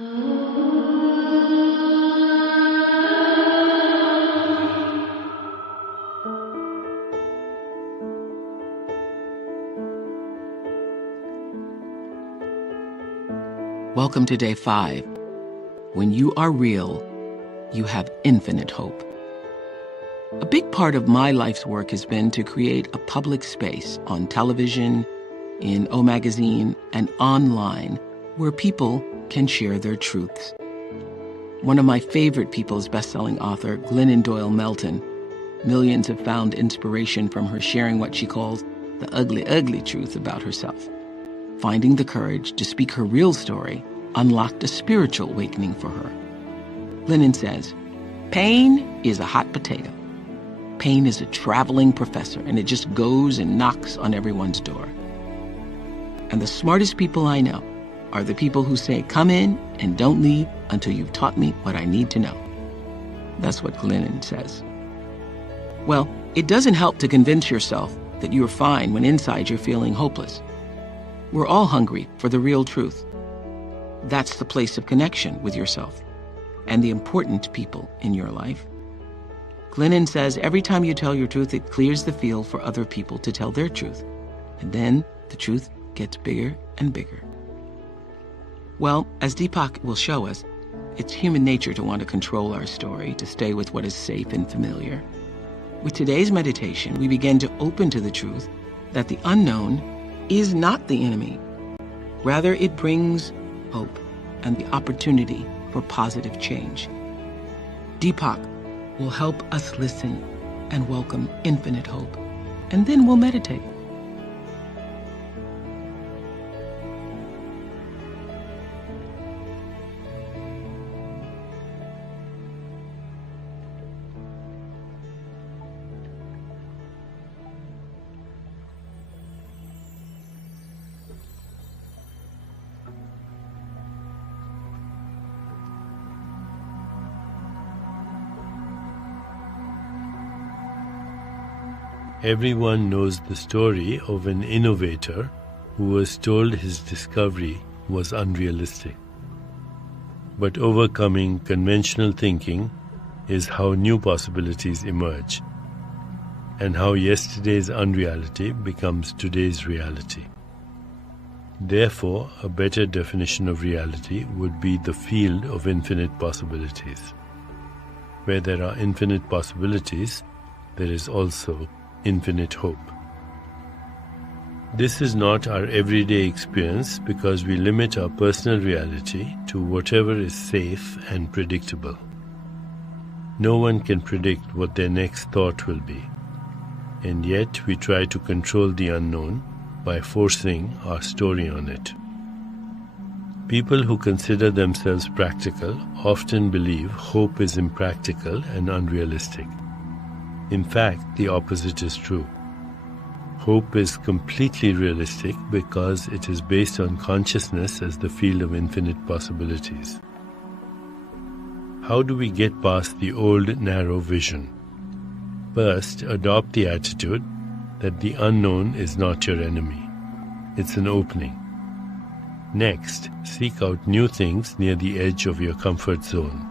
Welcome to day 5. When you are real, you have infinite hope. A big part of my life's work has been to create a public space on television, in O Magazine, and online where people can share their truths. One of my favorite people is best-selling author Glennon Doyle Melton. Millions have found inspiration from her sharing what she calls the ugly, ugly truth about herself. Finding the courage to speak her real story unlocked a spiritual awakening for her. Glennon says, pain is a hot potato. Pain is a traveling professor, and it just goes and knocks on everyone's door. And the smartest people I know are the people who say, come in and don't leave until you've taught me what I need to know. That's what Glennon says. Well, it doesn't help to convince yourself that you're fine when inside you're feeling hopeless. We're all hungry for the real truth. That's the place of connection with yourself and the important people in your life. Glennon says every time you tell your truth, it clears the field for other people to tell their truth. And then the truth gets bigger and bigger. Well, as Deepak will show us, it's human nature to want to control our story, to stay with what is safe and familiar. With today's meditation, we begin to open to the truth that the unknown is not the enemy. Rather, it brings hope and the opportunity for positive change. Deepak will help us listen and welcome infinite hope, and then we'll meditate. Everyone knows the story of an innovator who was told his discovery was unrealistic. But overcoming conventional thinking is how new possibilities emerge, and how yesterday's unreality becomes today's reality. Therefore, a better definition of reality would be the field of infinite possibilities. Where there are infinite possibilities, there is also infinite hope. This is not our everyday experience because we limit our personal reality to whatever is safe and predictable. No one can predict what their next thought will be, and yet we try to control the unknown by forcing our story on it. People who consider themselves practical often believe hope is impractical and unrealistic. In fact, the opposite is true. Hope is completely realistic because it is based on consciousness as the field of infinite possibilities. How do we get past the old narrow vision? First, adopt the attitude that the unknown is not your enemy. It's an opening. Next, seek out new things near the edge of your comfort zone.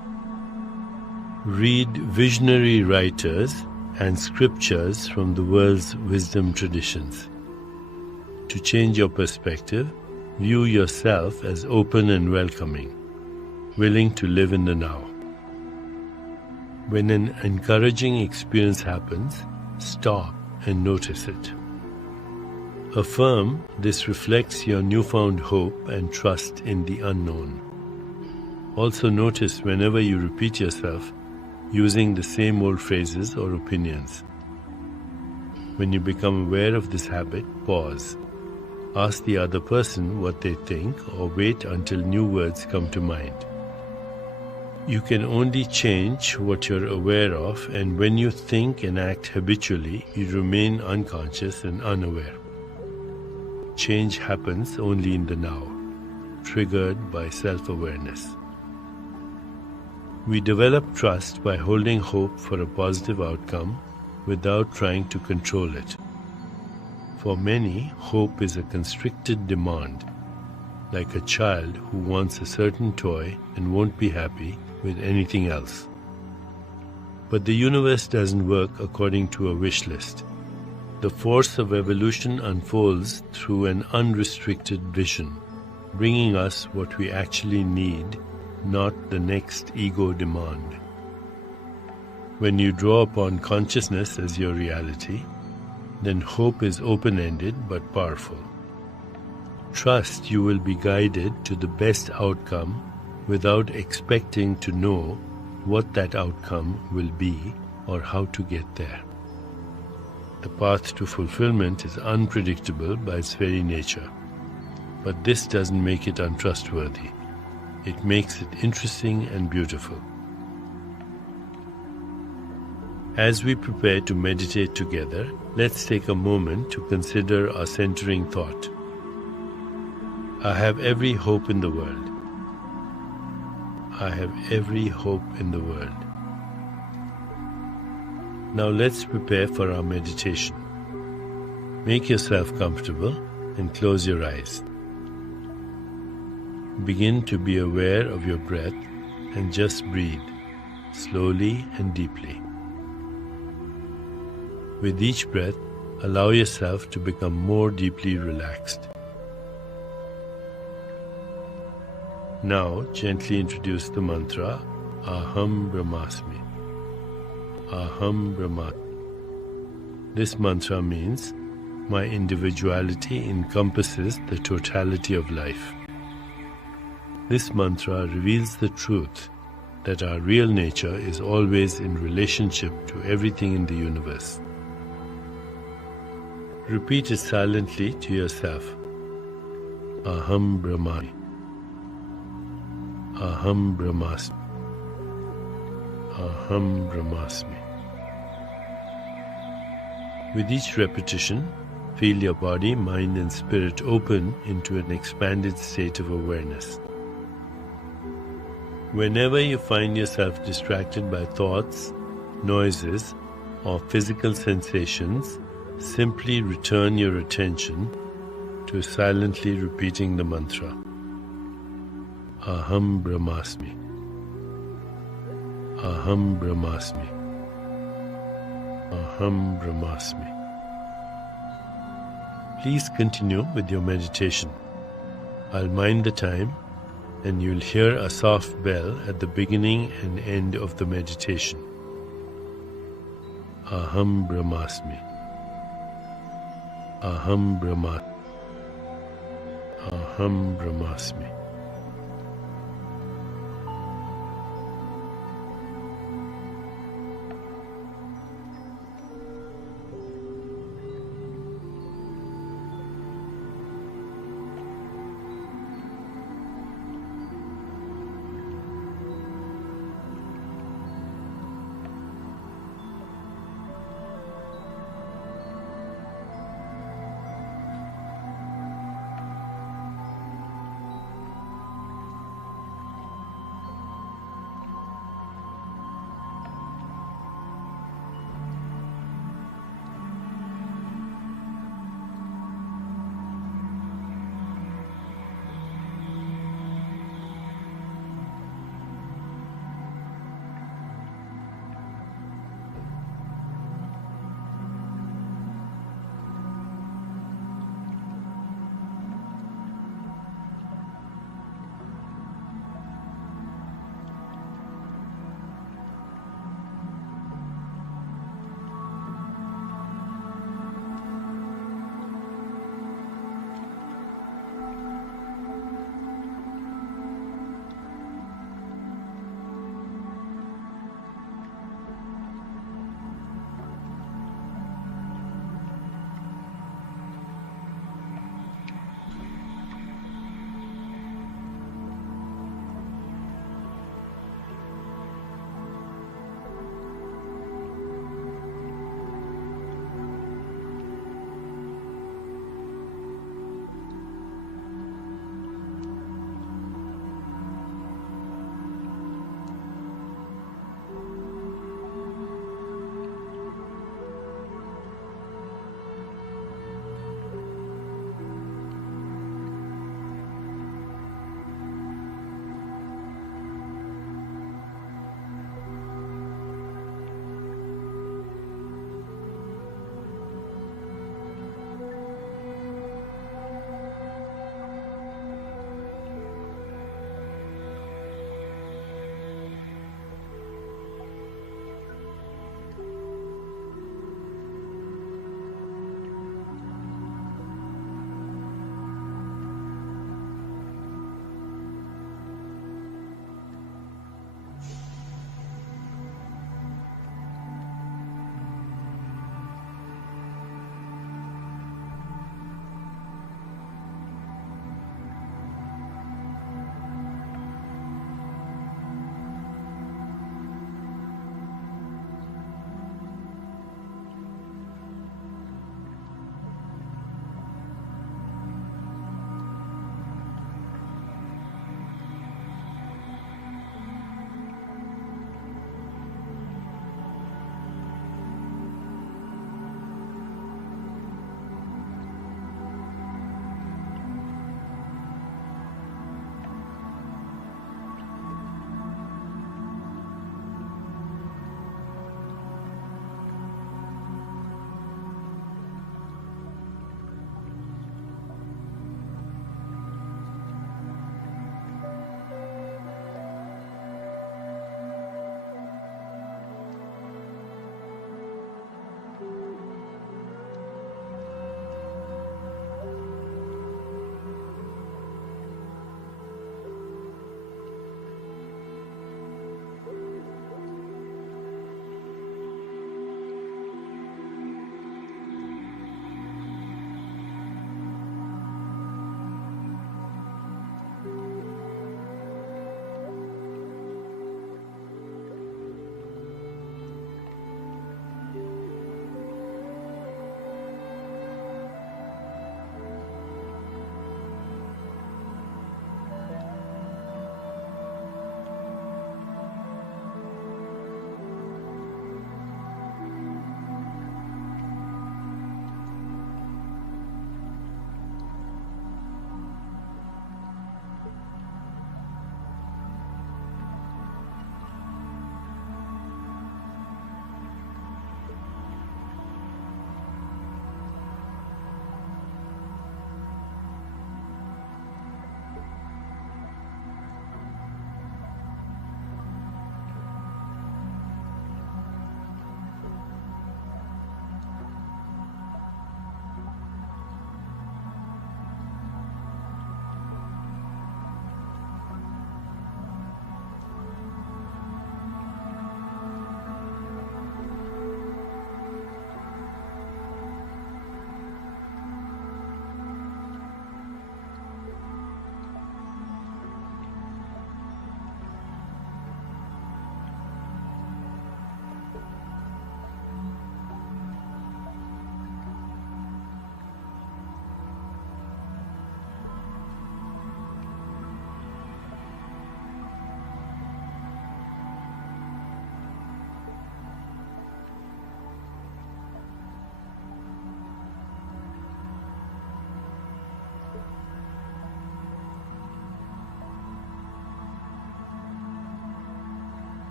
Read visionary writers and scriptures from the world's wisdom traditions. To change your perspective, view yourself as open and welcoming, willing to live in the now. When an encouraging experience happens, stop and notice it. Affirm this reflects your newfound hope and trust in the unknown. Also notice whenever you repeat yourself using the same old phrases or opinions. When you become aware of this habit, pause. Ask the other person what they think or wait until new words come to mind. You can only change what you're aware of, and when you think and act habitually, you remain unconscious and unaware. Change happens only in the now, triggered by self-awareness. We develop trust by holding hope for a positive outcome without trying to control it. For many, hope is a constricted demand. like a child who wants a certain toy and won't be happy with anything else. But the universe doesn't work according to a wish list. The force of evolution unfolds through an unrestricted vision, bringing us what we actually need, not the next ego demand. When you draw upon consciousness as your reality, then hope is open-ended but powerful. Trust you will be guided to the best outcome without expecting to know what that outcome will be or how to get there. The path to fulfillment is unpredictable by its very nature, but this doesn't make it untrustworthy. It makes it interesting and beautiful. As we prepare to meditate together, let's take a moment to consider our centering thought. I have every hope in the world. I have every hope in the world. Now let's prepare for our meditation. Make yourself comfortable and close your eyes. Begin to be aware of your breath and just breathe, slowly and deeply. With each breath, allow yourself to become more deeply relaxed. Now, gently introduce the mantra, Aham Brahmasmi. Aham Brahmasmi. This mantra means, my individuality encompasses the totality of life. This mantra reveals the truth that our real nature is always in relationship to everything in the universe. Repeat it silently to yourself. Aham Brahmasmi. Aham Brahmasmi. Aham Brahmasmi. With each repetition, feel your body, mind and spirit open into an expanded state of awareness. Whenever you find yourself distracted by thoughts, noises, or physical sensations, simply return your attention to silently repeating the mantra. Aham Brahmasmi. Aham Brahmasmi. Aham Brahmasmi. Please continue with your meditation. I'll mind the time and you'll hear a soft bell at the beginning and end of the meditation. Aham Brahmasmi. Aham Brahmasmi. Aham Brahmasmi.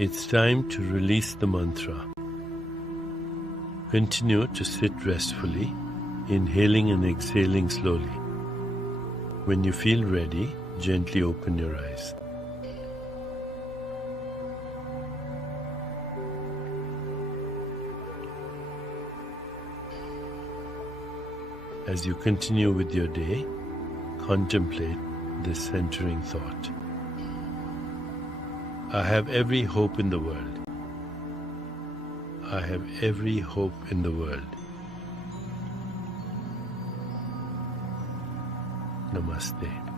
It's time to release the mantra. Continue to sit restfully, inhaling and exhaling slowly. When you feel ready, gently open your eyes. As you continue with your day, contemplate this centering thought. I have every hope in the world. I have every hope in the world. Namaste.